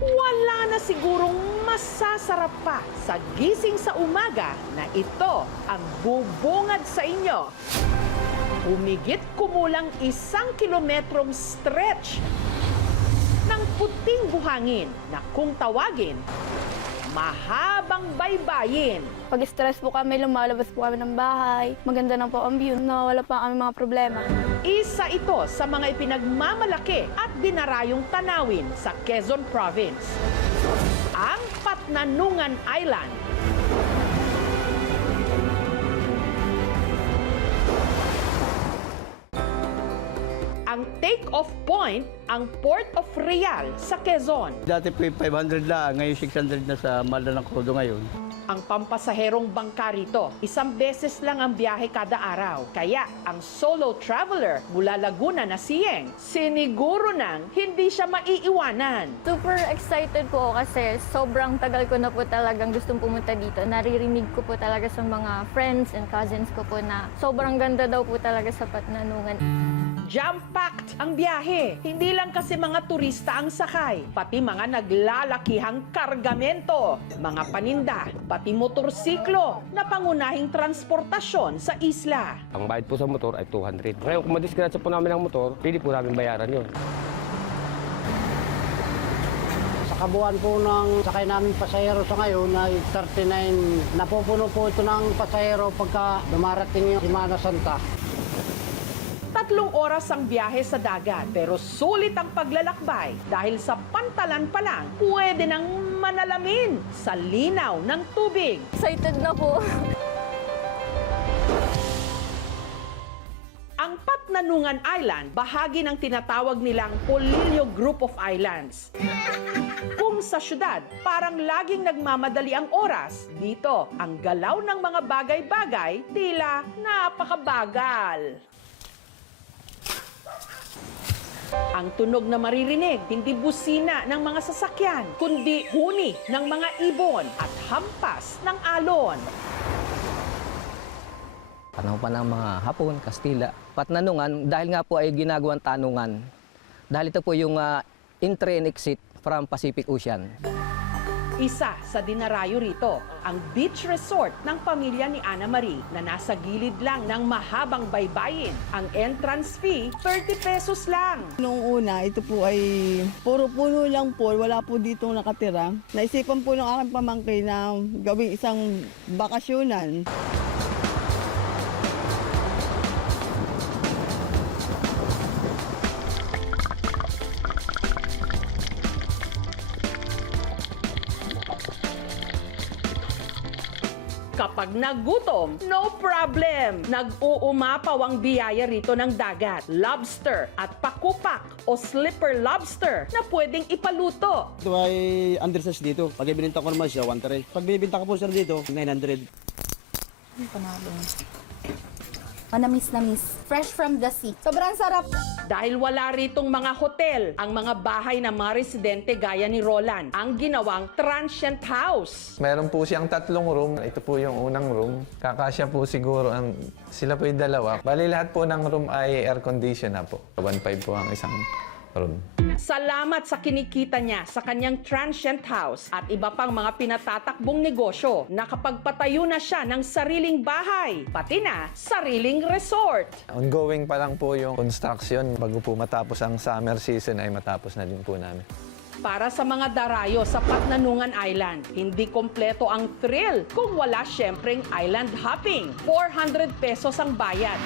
wala na sigurong masasarap pa sa gising sa umaga na ito ang bubungad sa inyo. Humigit kumulang 1 kilometrong stretch ng puting buhangin na kung tawagin, mahabang baybayin. Pag stress po kami, lumalabas po kami ng bahay. Maganda na po ang view. Nawawala pa kami mga problema. Isa ito sa mga ipinagmamalaki at dinarayong tanawin sa Quezon Province. Ang Patnanungan Island. Ang take-off point, ang Port of Real sa Quezon. Dati po 500 lang, ngayon 600 na sa Malda ng Crudo ngayon. Ang pampasaherong bangka rito, isang beses lang ang biyahe kada araw. Kaya ang solo traveler mula Laguna na si Yeng, siniguro nang hindi siya maiiwanan. Super excited po ako kasi sobrang tagal ko na po talagang gustong pumunta dito. Naririnig ko po talaga sa mga friends and cousins ko po na sobrang ganda daw po talaga sa Patnanungan. Jam-packed ang biyahe. Hindi lang kasi mga turista ang sakay, pati mga naglalakihang kargamento, mga paninda, pati motorsiklo na pangunahing transportasyon sa isla. Ang bayad po sa motor ay 200. Ngayon, kung madisgrasya po namin ang motor, pili po namin bayaran yun. Sa kabuuan po ng sakay namin pasahero sa ngayon ay 39. Napupuno po ito ng pasahero pagka dumarating yung Semana Santa. 3 oras ang biyahe sa dagat, pero sulit ang paglalakbay dahil sa pantalan pa lang, pwede nang manalamin sa linaw ng tubig. Excited na po. Ang Patnanungan Island, bahagi ng tinatawag nilang Polillo Group of Islands. Kung sa syudad, parang laging nagmamadali ang oras, dito ang galaw ng mga bagay-bagay tila napakabagal. Ang tunog na maririnig, hindi busina ng mga sasakyan, kundi huni ng mga ibon at hampas ng alon. Panahon pa ng mga Hapon, Kastila. Patnanungan, dahil nga po ay ginagawang tanungan. Dahil ito po yung entry and exit from Pacific Ocean. Isa sa dinarayo rito, ang beach resort ng pamilya ni Ana Marie na nasa gilid lang ng mahabang baybayin. Ang entrance fee, 30 pesos lang. Noong una, ito po ay puro puno lang po, wala po dito nakatira. Naisipan po ng aking pamangkin na gawing isang bakasyonan. Kapag nagutom, no problem! Nag-uumapaw ang biyaya rito ng dagat. Lobster at pakupak o slipper lobster na pwedeng ipaluto. Ito ay undersize dito. Pag ibinenta ko naman siya, 1.3. Pag binibenta ko po sir dito, 900. Panalo. Manamis-namis. Fresh from the sea. Sobrang sarap. Dahil wala ritong mga hotel, ang mga bahay ng mga residente gaya ni Roland, ang ginawang transient house. Meron po siyang 3 room. Ito po yung unang room. Kakasya po siguro sila po yung 2. Bali lahat po ng room ay air condition na po. 1.5 po ang isang room. Salamat sa kinikita niya sa kanyang transient house at iba pang mga pinatatakbong negosyo. Nakapagpatayo na siya ng sariling bahay, pati na sariling resort. Ongoing pa lang po yung construction. Bago po matapos ang summer season ay matapos na din po namin. Para sa mga darayo sa Patnanungan Island, hindi kompleto ang thrill kung wala syempreng island hopping. 400 pesos ang bayad.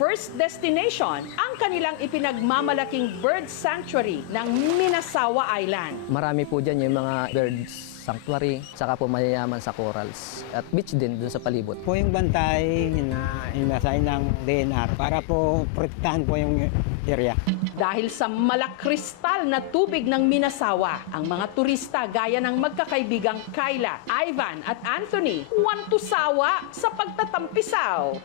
First destination, ang kanilang ipinagmamalaking bird sanctuary ng Minasawa Island. Marami po dyan yung mga birds sanctuary, saka po mayayaman sa corals. At beach din dun sa palibot. Po yung bantay na inasahin ng DNR para po protektahan po yung area. Dahil sa malakristal na tubig ng Minasawa, ang mga turista gaya ng magkakaibigang Kyla, Ivan at Anthony, want to sawa sa pagtatampisaw.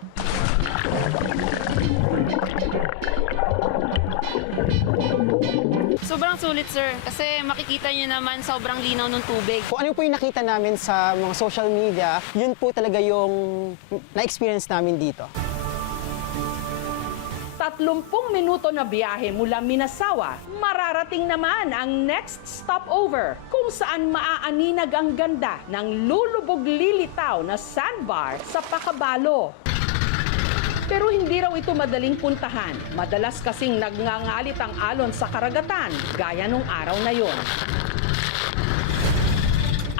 Sobrang sulit, sir. Kasi makikita nyo naman sobrang linaw ng tubig. Kung ano po yung nakita namin sa mga social media, yun po talaga yung na-experience namin dito. 30 minuto na biyahe mula Minasawa, mararating naman ang next stopover kung saan maaaninag ang ganda ng lulubog lilitaw na sandbar sa Pacabalo. Pero hindi raw ito madaling puntahan. Madalas kasing nagngangalit ang alon sa karagatan, gaya nung araw na yon.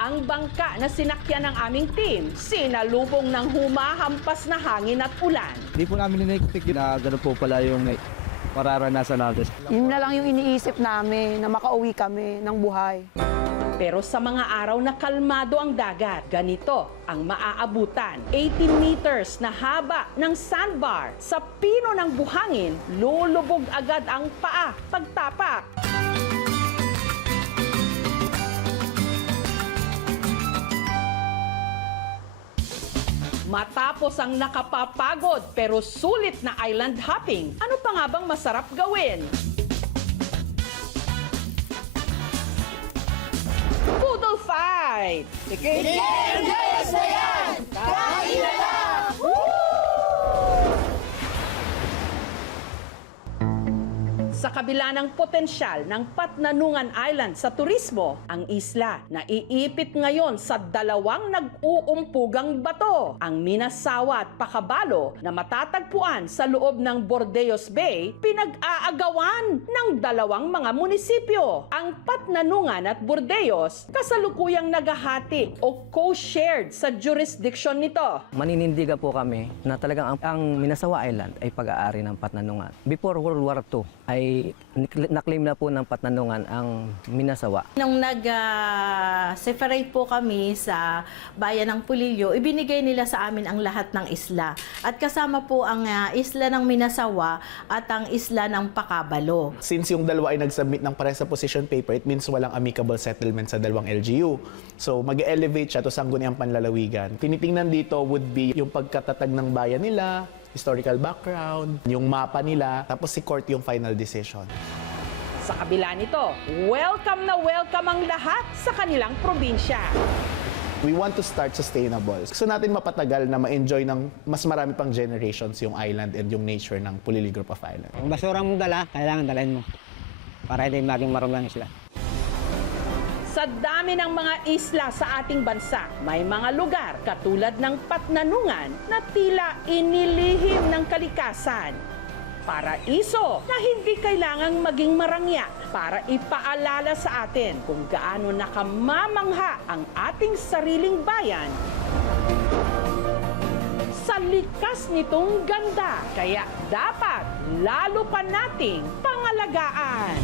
Ang bangka na sinakyan ng aming team, sinalubong ng humahampas na hangin at ulan. Hindi po namin in-expect na gano'n po pala yung mararanasan natin. Yun na lang yung iniisip namin, na makauwi kami ng buhay. Pero sa mga araw na kalmado ang dagat, ganito ang maaabutan. 18 meters na haba ng sandbar. Sa pino ng buhangin, lulubog agad ang paa pagtapak. Matapos ang nakapapagod pero sulit na island hopping, ano pa nga bang masarap gawin? Poodle fight! Sa kabila ng potensyal ng Patnanungan Island sa turismo, ang isla na iipit ngayon sa dalawang nag-uumpugang bato, ang Minasawa at Pacabalo na matatagpuan sa loob ng Bordeos Bay, pinag-aagawan ng dalawang mga munisipyo. Ang Patnanungan at Bordeos kasalukuyang nagahati o co-shared sa jurisdiction nito. Maninindigan po kami na talagang ang Minasawa Island ay pag-aari ng Patnanungan. Before World War II ay naklaim na po ng Patnanungan ang Minasawa. Nung nag-separate po kami sa bayan ng Pulilio, ibinigay nila sa amin ang lahat ng isla. At kasama po ang isla ng Minasawa at ang isla ng Pacabalo. Since yung dalawa ay nag-submit ng parehas sa position paper, it means walang amicable settlement sa dalawang LGU. So mag-elevate siya to sangguniang panlalawigan. Tinitingnan dito would be yung pagkatatag ng bayan nila, historical background, yung mapa nila, tapos si court yung final decision. Sa kabila nito, welcome na welcome ang lahat sa kanilang probinsya. We want to start sustainable. Gusto natin mapatagal na ma-enjoy ng mas marami pang generations yung island and yung nature ng Pulili Group of Islands. Ang basura mong dala, kailangan dalhin mo para hindi maging marumlang isla. Sa dami ng mga isla sa ating bansa, may mga lugar katulad ng Patnanungan na tila inilihim ng kalikasan. Paraiso na hindi kailangang maging marangya para ipaalala sa atin kung gaano nakamamangha ang ating sariling bayan sa likas nitong ganda. Kaya dapat lalo pa nating pangalagaan.